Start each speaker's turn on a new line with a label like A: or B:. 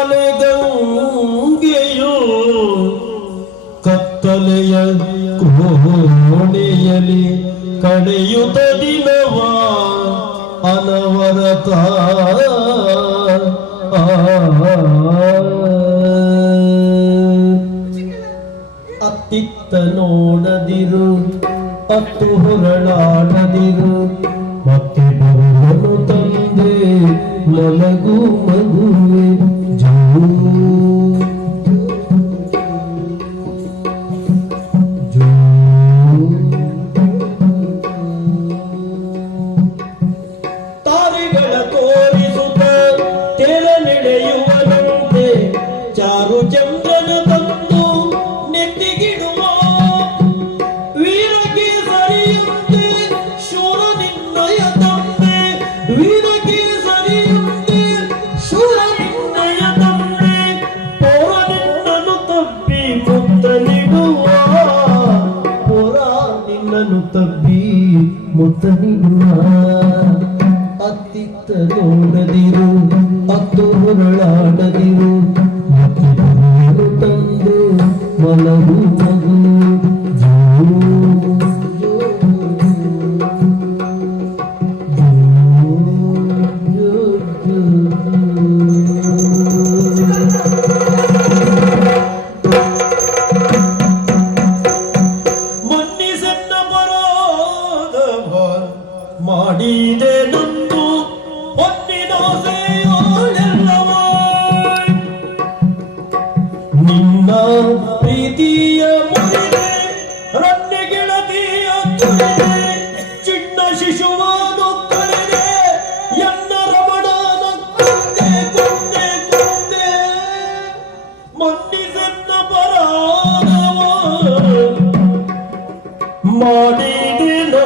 A: ಕಾಲ ಕತ್ತಲೆಯ ಕೋಣೆಯಲ್ಲಿ ಕಡೆಯುತ ದಿನವ ಅನವರತ. ಅತ್ತಿತ್ತ ನೋಡದಿರು, ಅತ್ತು ಹೊರಳಾಡದಿರು ಮತ್ತೆ ಬರುವನು ತಂದೆ ಮಲಗು ಮಗು. ಮುತ್ತಲಿಡುವ ಅತ್ತಿತ್ತ ನೋಡದಿರು ಅತ್ತು ಹೊರಳಾಡದಿರು ಮತ್ತೆ ಬರುವೆನು ತಂದೆ ಮಲಗು ಮಗು ಮಾಡಿದೆ ನಂದು ಹೊನ್ನಿನಾಸೆಯೋಳೆಲ್ಲವ ನಿನ್ನ ಪ್ರೀತಿಯ ಮುಡಿದೆ ರನ್ನ ಗೆಳತಿಯ ತುಳಿದೆ, ಚಿನ್ನ ಶಿಶುವಾನು ಕಳೆದೆ ಎನ್ನ ರಮಣನ ಕೊಂದೆ ಕೊಂದೆ ಕೊಂದೆ. ಮನ್ನಿಸನ್ನ ಬರಾದವ. ಮಾಡಿದೆ